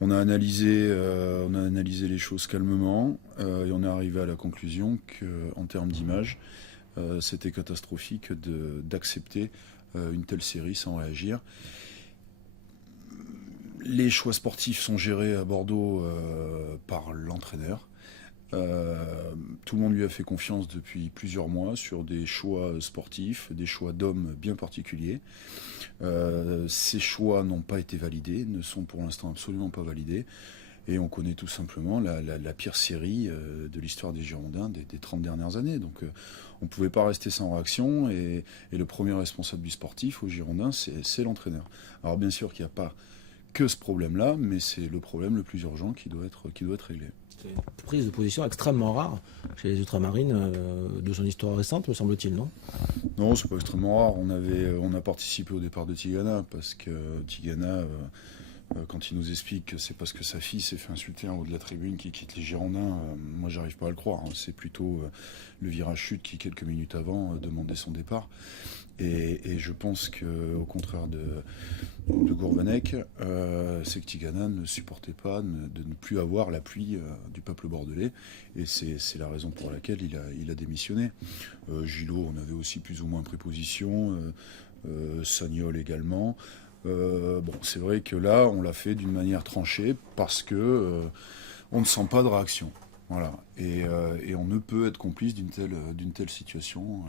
On a analysé les choses calmement et on est arrivé à la conclusion qu'en termes d'image, c'était catastrophique d'accepter une telle série sans réagir. Les choix sportifs sont gérés à Bordeaux par l'entraîneur. Tout le monde lui a fait confiance depuis plusieurs mois sur des choix sportifs, des choix d'hommes bien particuliers. Ces choix n'ont pas été validés, ne sont pour l'instant absolument pas validés. Et on connaît tout simplement la pire série de l'histoire des Girondins des 30 dernières années. Donc on ne pouvait pas rester sans réaction. Et le premier responsable du sportif aux Girondins, c'est l'entraîneur. Alors bien sûr qu'il n'y a pas que ce problème-là, mais c'est le problème le plus urgent qui doit être réglé. C'est une prise de position extrêmement rare chez les ultramarines de son histoire récente, me semble-t-il, non? Non, c'est pas extrêmement rare. On a participé au départ de Tigana, parce que Tigana, quand il nous explique que c'est parce que sa fille s'est fait insulter en haut de la tribune qu'il quitte les Girondins, moi j'arrive pas à le croire, hein. C'est plutôt le virage chute qui, quelques minutes avant, demandait son départ. Et je pense qu'au contraire de Gourvenec, c'est que Tigana ne supportait pas de ne plus avoir l'appui du peuple bordelais. Et c'est la raison pour laquelle il a démissionné. Gillot, on avait aussi plus ou moins pris position. Sagnol également. Bon, c'est vrai que là, on l'a fait d'une manière tranchée parce que on ne sent pas de réaction. Voilà. Et on ne peut être complice d'une telle situation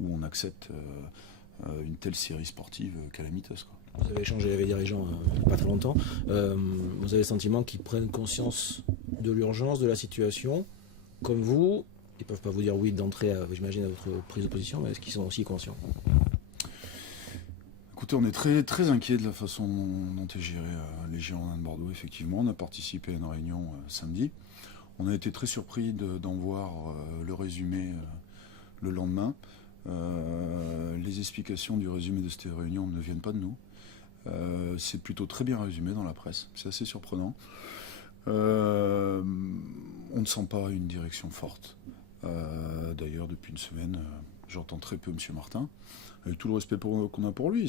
où on accepte une telle série sportive calamiteuse, quoi. Vous avez échangé avec les dirigeants il n'y a pas très longtemps. Vous avez le sentiment qu'ils prennent conscience de l'urgence de la situation, comme vous. Ils ne peuvent pas vous dire oui d'entrée, j'imagine, à votre prise de position, mais est-ce qu'ils sont aussi conscients? Écoutez, on est très, très inquiet de la façon dont est géré les Girondins de Bordeaux, effectivement. On a participé à une réunion samedi. On a été très surpris d'en voir le résumé le lendemain. Les explications du résumé de cette réunion ne viennent pas de nous. C'est plutôt très bien résumé dans la presse. C'est assez surprenant. On ne sent pas une direction forte. D'ailleurs, depuis une semaine, j'entends très peu M. Martin. Avec tout le respect qu'on a pour lui,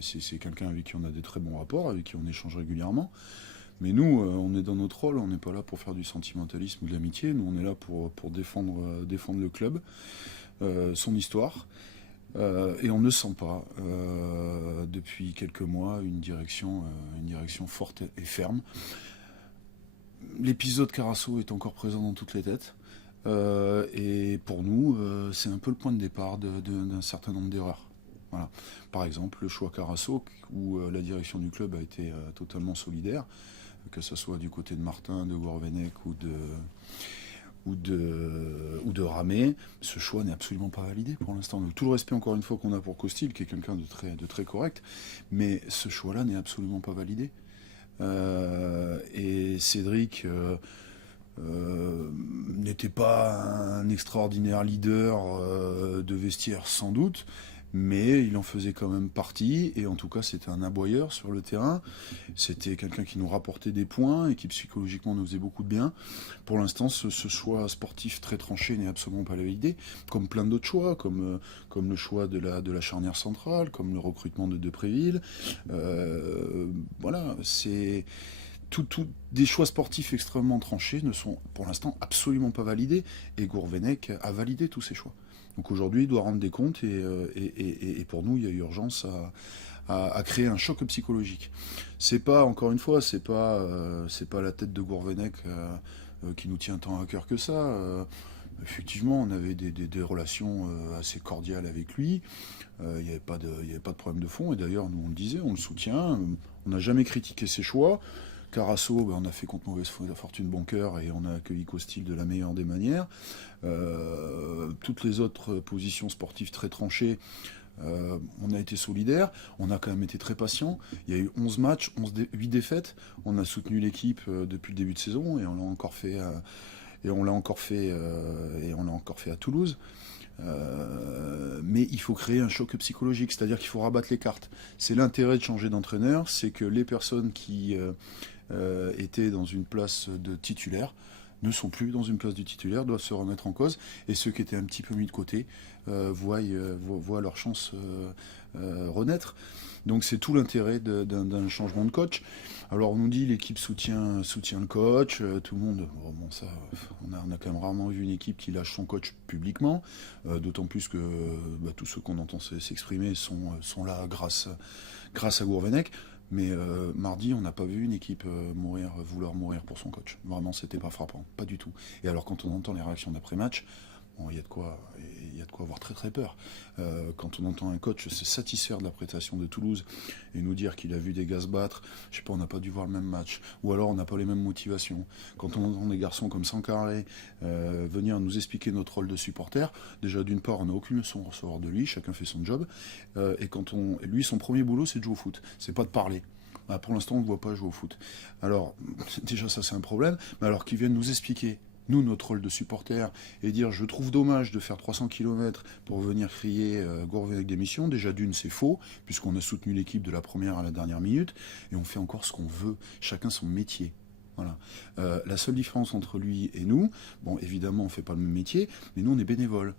c'est quelqu'un avec qui on a des très bons rapports, avec qui on échange régulièrement. Mais nous, on est dans notre rôle, on n'est pas là pour faire du sentimentalisme ou de l'amitié. Nous, on est là pour défendre le club, son histoire. Et on ne sent pas, depuis quelques mois, une direction forte et ferme. L'épisode Carasso est encore présent dans toutes les têtes. Et pour nous, c'est un peu le point de départ d'un certain nombre d'erreurs. Voilà. Par exemple, le choix Carasso, où la direction du club a été totalement solidaire, que ce soit du côté de Martin, de Gourvenec ou de Ramé, ce choix n'est absolument pas validé pour l'instant. Donc, tout le respect encore une fois qu'on a pour Costil, qui est quelqu'un de très correct, mais ce choix-là n'est absolument pas validé. Et Cédric n'était pas un extraordinaire leader de vestiaire sans doute, mais il en faisait quand même partie, et en tout cas c'était un aboyeur sur le terrain, c'était quelqu'un qui nous rapportait des points et qui psychologiquement nous faisait beaucoup de bien. Pour l'instant ce choix sportif très tranché n'est absolument pas validé, comme plein d'autres choix, comme le choix de la charnière centrale, comme le recrutement de Depréville. Voilà, c'est... Des choix sportifs extrêmement tranchés ne sont pour l'instant absolument pas validés, et Gourvenec a validé tous ces choix. Donc aujourd'hui, il doit rendre des comptes, et pour nous, il y a urgence à créer un choc psychologique. C'est pas, encore une fois, c'est pas la tête de Gourvenec qui nous tient tant à cœur que ça. Effectivement, on avait des relations assez cordiales avec lui. Il n'y avait pas de problème de fond, et d'ailleurs, nous on le disait, on le soutient. On n'a jamais critiqué ses choix. Carasso, on a fait contre mauvaise fortune bon cœur, et on a accueilli Costil de la meilleure des manières. Toutes les autres positions sportives très tranchées, on a été solidaires, on a quand même été très patients. Il y a eu 11 matchs, 8 défaites. On a soutenu l'équipe depuis le début de saison, et on l'a encore fait, à Toulouse. Mais il faut créer un choc psychologique, c'est-à-dire qu'il faut rabattre les cartes. C'est l'intérêt de changer d'entraîneur, c'est que les personnes qui étaient dans une place de titulaire ne sont plus dans une place du titulaire, doivent se remettre en cause, et ceux qui étaient un petit peu mis de côté voient leur chance renaître. Donc c'est tout l'intérêt d'un changement de coach. Alors on nous dit l'équipe soutient le coach, tout le monde. Bon, ça, on a quand même rarement vu une équipe qui lâche son coach publiquement, d'autant plus que tous ceux qu'on entend s'exprimer sont là grâce à Gourvenec. Mais mardi, on n'a pas vu une équipe vouloir mourir pour son coach. Vraiment, c'était pas frappant, pas du tout. Et alors quand on entend les réactions d'après-match, bon, il y a de quoi avoir très très peur. Quand on entend un coach se satisfaire de la prestation de Toulouse et nous dire qu'il a vu des gars se battre, je sais pas, on n'a pas dû voir le même match, ou alors on n'a pas les mêmes motivations. Quand on entend des garçons comme Sankaré venir nous expliquer notre rôle de supporter, déjà d'une part on n'a aucune leçon à recevoir de lui, chacun fait son job, et lui son premier boulot c'est de jouer au foot, c'est pas de parler. Pour l'instant on ne voit pas jouer au foot. Alors déjà ça c'est un problème, mais alors qu'ils viennent nous expliquer nous, notre rôle de supporter, et dire je trouve dommage de faire 300 km pour venir crier Gourvenec démission. Déjà d'une, c'est faux, puisqu'on a soutenu l'équipe de la première à la dernière minute, et on fait encore ce qu'on veut, chacun son métier. Voilà. La seule différence entre lui et nous, bon évidemment on ne fait pas le même métier, mais nous on est bénévoles.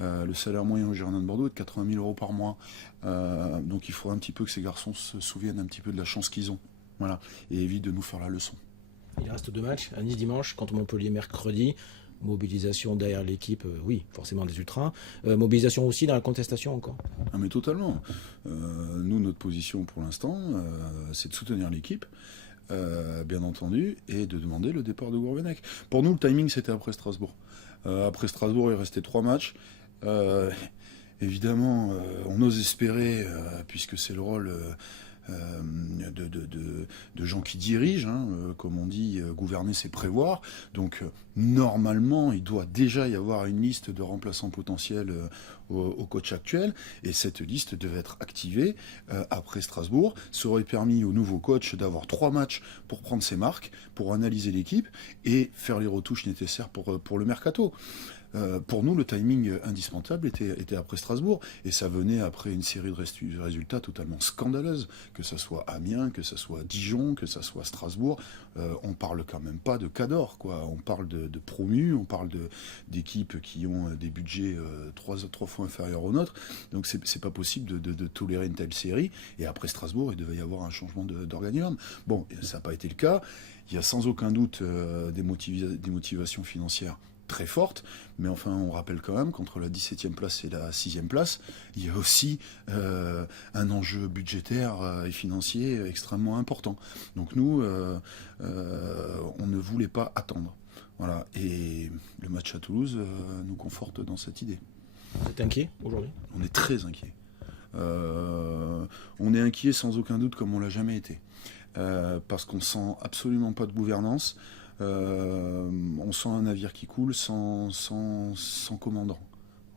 Le salaire moyen au Girondins de Bordeaux est de 80 000 € par mois. Donc il faudra un petit peu que ces garçons se souviennent un petit peu de la chance qu'ils ont. Voilà. Et évitent de nous faire la leçon. Il reste 2 matchs, à Nice dimanche, contre Montpellier mercredi. Mobilisation derrière l'équipe, oui, forcément des ultras. Mobilisation aussi dans la contestation encore. Ah mais totalement. Nous, notre position pour l'instant, c'est de soutenir l'équipe, bien entendu, et de demander le départ de Gourvenec. Pour nous, le timing, c'était après Strasbourg. Après Strasbourg, il restait 3 matchs. Évidemment, on ose espérer, puisque c'est le rôle... de gens qui dirigent, comme on dit, gouverner c'est prévoir. Donc normalement, il doit déjà y avoir une liste de remplaçants potentiels au coach actuel, et cette liste devait être activée après Strasbourg. Ça aurait permis au nouveau coach d'avoir 3 matchs pour prendre ses marques, pour analyser l'équipe et faire les retouches nécessaires pour le mercato. Pour nous, le timing indispensable était après Strasbourg, et ça venait après une série de résultats totalement scandaleuses, que ce soit Amiens, que ce soit Dijon, que ce soit Strasbourg. On parle quand même pas de Cador, quoi. On parle de promus, on parle d'équipes qui ont des budgets 3 fois inférieurs aux nôtres. Donc c'est pas possible de tolérer une telle série. Et après Strasbourg, il devait y avoir un changement d'organigramme. Bon, ça n'a pas été le cas. Il y a sans aucun doute des motivations financières très forte, mais enfin on rappelle quand même qu'entre la 17e place et la 6e place, il y a aussi un enjeu budgétaire et financier extrêmement important. Donc nous, on ne voulait pas attendre. Voilà. Et le match à Toulouse nous conforte dans cette idée. Vous êtes inquiet aujourd'hui ? On est très inquiet. On est inquiet sans aucun doute comme on l'a jamais été. Parce qu'on sent absolument pas de gouvernance. On sent un navire qui coule sans commandant.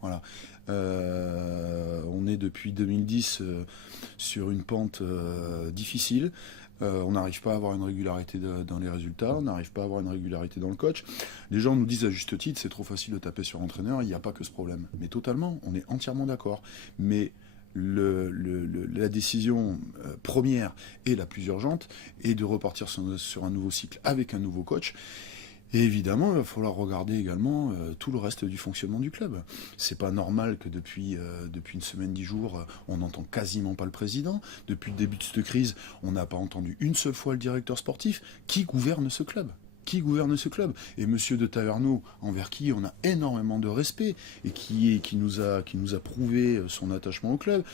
Voilà. On est depuis 2010 sur une pente difficile. On n'arrive pas à avoir une régularité dans les résultats, on n'arrive pas à avoir une régularité dans le coach. Les gens nous disent à juste titre, c'est trop facile de taper sur l'entraîneur, il n'y a pas que ce problème. Mais totalement, on est entièrement d'accord. Mais la décision première et la plus urgente est de repartir sur un nouveau cycle avec un nouveau coach. Et évidemment, il va falloir regarder également tout le reste du fonctionnement du club. C'est pas normal que depuis une semaine, 10 jours, on n'entend quasiment pas le président. Depuis le début de cette crise, on n'a pas entendu une seule fois le directeur sportif. Qui gouverne ce club ? Qui gouverne ce club ? Et Monsieur de Taverneau, envers qui on a énormément de respect et qui nous a prouvé son attachement au club,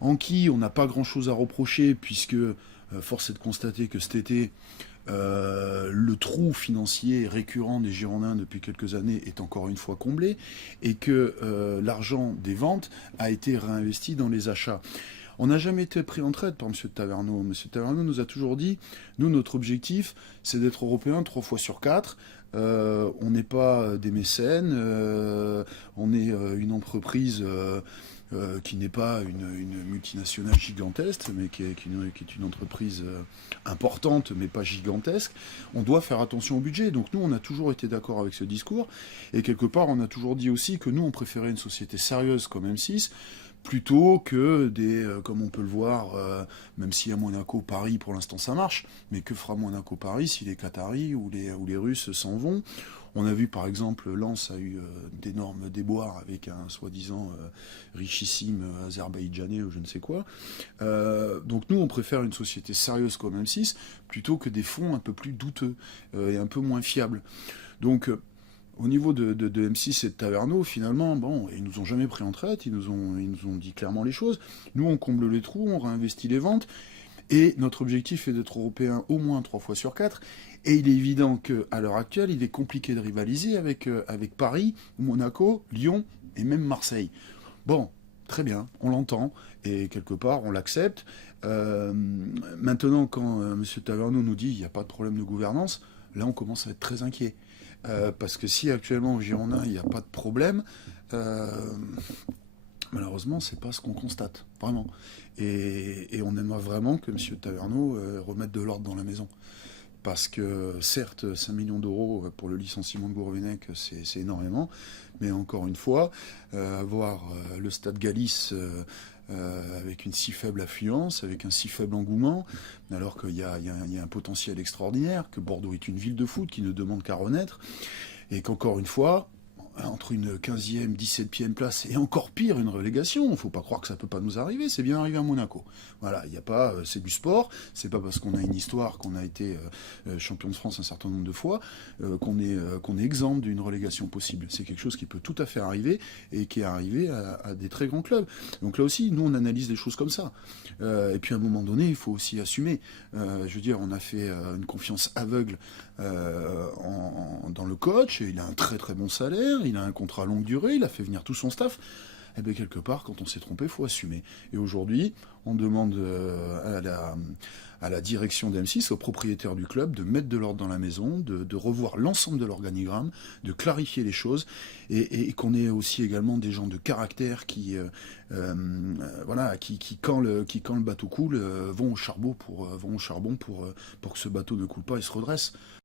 en qui on n'a pas grand-chose à reprocher, puisque force est de constater que cet été, le trou financier récurrent des Girondins depuis quelques années est encore une fois comblé, et que l'argent des ventes a été réinvesti dans les achats. On n'a jamais été pris en traite par M. de Taverneau. M. de Taverneau nous a toujours dit, nous, notre objectif, c'est d'être européen 3 fois sur 4. On n'est pas des mécènes, on est une entreprise qui n'est pas une multinationale gigantesque, mais qui est une entreprise importante, mais pas gigantesque. On doit faire attention au budget. Donc nous, on a toujours été d'accord avec ce discours. Et quelque part, on a toujours dit aussi que nous, on préférait une société sérieuse comme M6, plutôt que comme on peut le voir, même si à Monaco, Paris, pour l'instant ça marche, mais que fera Monaco, Paris si les Qataris ou les Russes s'en vont? On a vu par exemple, Lens a eu d'énormes déboires avec un soi-disant richissime azerbaïdjanais ou je ne sais quoi. Donc nous, on préfère une société sérieuse comme M6 plutôt que des fonds un peu plus douteux et un peu moins fiables. Donc au niveau de M6 et de Taverneau, finalement, bon, ils nous ont jamais pris en traite, ils nous ont dit clairement les choses. Nous, on comble les trous, on réinvestit les ventes. Et notre objectif est d'être européen au moins 3 fois sur 4. Et il est évident qu'à l'heure actuelle, il est compliqué de rivaliser avec Paris, Monaco, Lyon et même Marseille. Bon, très bien, on l'entend, et quelque part, on l'accepte. Maintenant, quand M. Taverneau nous dit qu'il n'y a pas de problème de gouvernance, là, on commence à être très inquiet. Parce que si actuellement au Girondin, il n'y a pas de problème, malheureusement, c'est pas ce qu'on constate, vraiment. Et on aimerait vraiment que M. Taverneau remette de l'ordre dans la maison. Parce que, certes, 5 millions d'euros pour le licenciement de Gourvenec, c'est énormément. Mais encore une fois, avoir le stade Galice avec une si faible affluence, avec un si faible engouement, alors qu'il y a un potentiel extraordinaire, que Bordeaux est une ville de foot qui ne demande qu'à renaître, et qu'encore une fois, entre une 15e, 17e place et encore pire, une relégation. Il ne faut pas croire que ça ne peut pas nous arriver. C'est bien arrivé à Monaco. Voilà, il n'y a pas, c'est du sport. C'est pas parce qu'on a une histoire, qu'on a été champion de France un certain nombre de fois, qu'on est exempt d'une relégation possible. C'est quelque chose qui peut tout à fait arriver et qui est arrivé à des très grands clubs. Donc là aussi, nous, on analyse des choses comme ça. Et puis à un moment donné, il faut aussi assumer. Je veux dire, on a fait une confiance aveugle dans le coach. Il a un très très bon salaire. Il a un contrat longue durée, il a fait venir tout son staff. Eh bien, quelque part, quand on s'est trompé, il faut assumer. Et aujourd'hui, on demande à la direction d'M6, aux propriétaires du club, de mettre de l'ordre dans la maison, de revoir l'ensemble de l'organigramme, de clarifier les choses, et qu'on ait aussi également des gens de caractère qui quand le bateau coule, vont au charbon pour que ce bateau ne coule pas et se redresse.